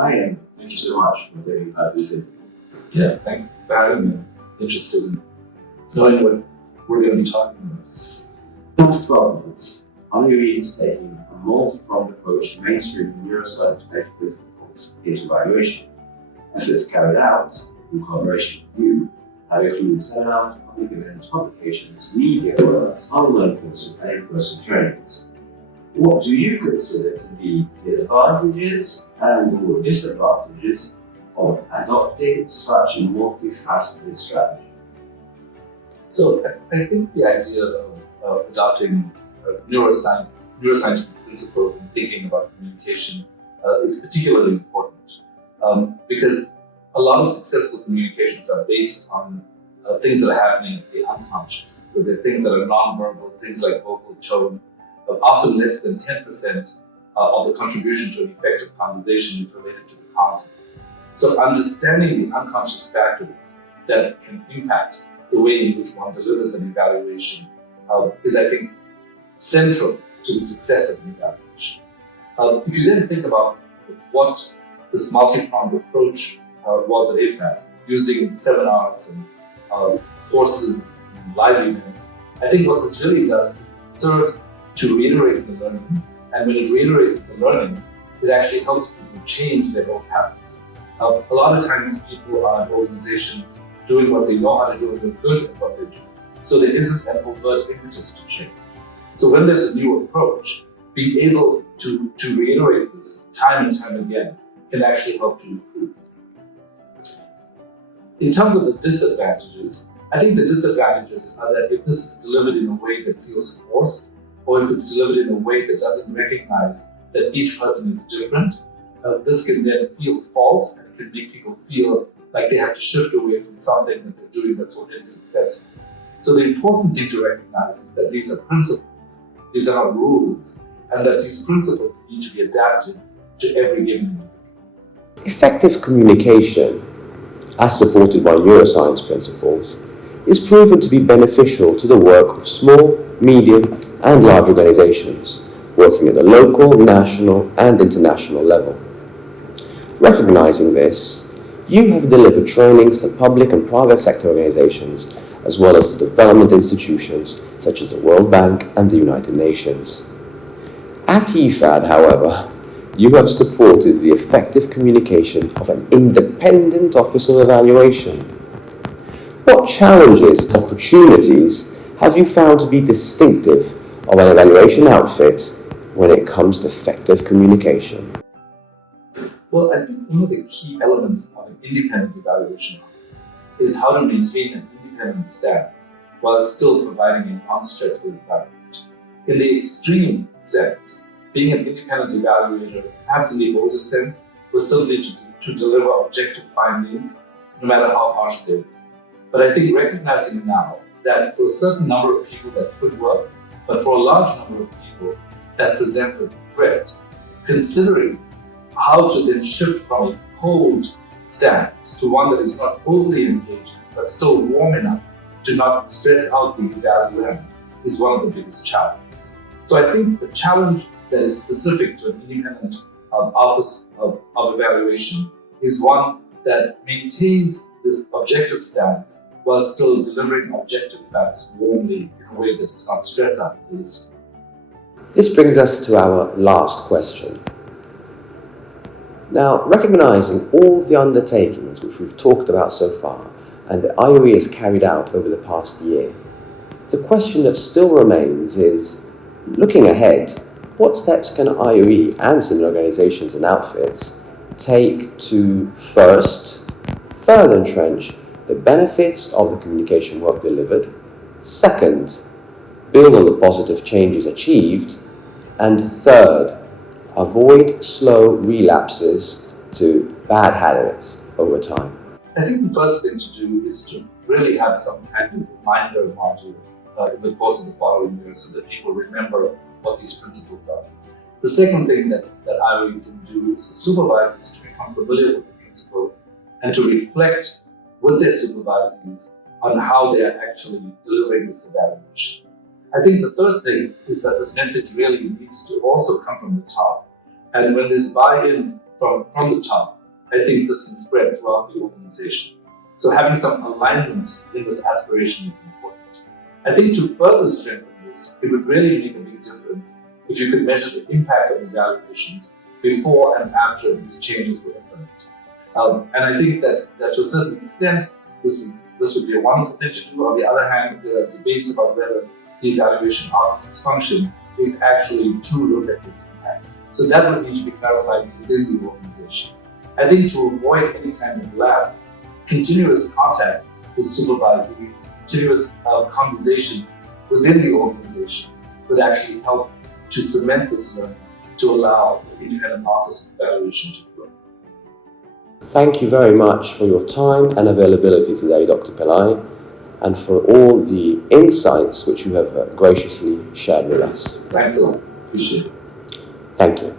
Pillay, and thank you so much for being part of this interview. Yeah, thanks for having me. I'm interested in knowing what we're going to be talking about. In the last 12 months, IOE is taking a multi-pronged approach to mainstream neuroscience-based principles into evaluation. Efforts carried out in collaboration with you have included seminars, public events, publications, media works, online courses, and in-person trainings. What do you consider to be the advantages and/or disadvantages of adopting such a multifaceted strategy? So I think the idea of adopting neuroscientific principles and thinking about communication is particularly important because a lot of successful communications are based on things that are happening in the unconscious. So they're things that are nonverbal, things like vocal tone, but often less than 10% of the contribution to an effective conversation is related to the content. So understanding the unconscious factors that can impact the way in which one delivers an evaluation is, I think, central to the success of an evaluation. If you then think about what this multi-pronged approach was at IFAD, using seminars and courses and live events, I think what this really does is it serves to reiterate the learning, and when it reiterates the learning, it actually helps people change their own habits. A lot of times people are in organizations doing what they know how to do and they're good at what they do. So there isn't an overt impetus to change. So when there's a new approach, being able to reiterate this time and time again can actually help to improve it. In terms of the disadvantages, I think the disadvantages are that if this is delivered in a way that feels forced, or if it's delivered in a way that doesn't recognize that each person is different, this can then feel false and it can make people feel like they have to shift away from something that they're doing that's already successful. So the important thing to recognize is that these are principles, these are not rules, and that these principles need to be adapted to every given individual. Effective communication, as supported by neuroscience principles, is proven to be beneficial to the work of small, medium, and large organizations, working at the local, national, and international level. Recognizing this, you have delivered trainings to public and private sector organizations, as well as to development institutions such as the World Bank and the United Nations. At IFAD, however, you have supported the effective communication of an independent Office of Evaluation. What challenges, opportunities have you found to be distinctive of an evaluation outfit when it comes to effective communication? Well, I think one of the key elements of an independent evaluation office is how to maintain an independent stance while still providing a non-stressful environment. In the extreme sense, being an independent evaluator, perhaps in the older sense, was simply to deliver objective findings, no matter how harsh they were. But I think recognizing now that for a certain number of people that could work, but for a large number of people that presents as a threat, considering how to then shift from a cold stance to one that is not overly engaging, but still warm enough to not stress out the evaluator is one of the biggest challenges. So I think the challenge that is specific to an independent office of evaluation is one that maintains this objective stance while still delivering objective facts warmly in a way that does not stress out the listener. This brings us to our last question. Now, recognizing all the undertakings which we've talked about so far and the IOE has carried out over the past year, the question that still remains is, looking ahead, what steps can IOE and similar organizations and outfits take to first, further entrench the benefits of the communication work delivered, second, build on the positive changes achieved, and third, avoid slow relapses to bad habits over time? I think the first thing to do is to really have some kind of reminder module in the course of the following year so that people remember what these principles are. The second thing that IOE can do is to supervise us to become familiar with the principles and to reflect with their supervisees on how they are actually delivering this evaluation. I think the third thing is that this message really needs to also come from the top. And when there's buy-in from the top, I think this can spread throughout the organization. So having some alignment in this aspiration is important. I think to further strengthen this, it would really make a big difference if you could measure the impact of evaluations before and after these changes were implemented. And I think that to a certain extent, this would be a wonderful thing to do. On the other hand, there are debates about whether the evaluation office's function is actually to look at this impact. So that would need to be clarified within the organization. I think to avoid any kind of lapse, continuous contact with supervisees, continuous conversations within the organization would actually help to cement this learning to allow the independent office of evaluation to grow. Thank you very much for your time and availability today, Dr. Pillay, and for all the insights which you have graciously shared with us. Thanks a lot. Appreciate it. Thank you.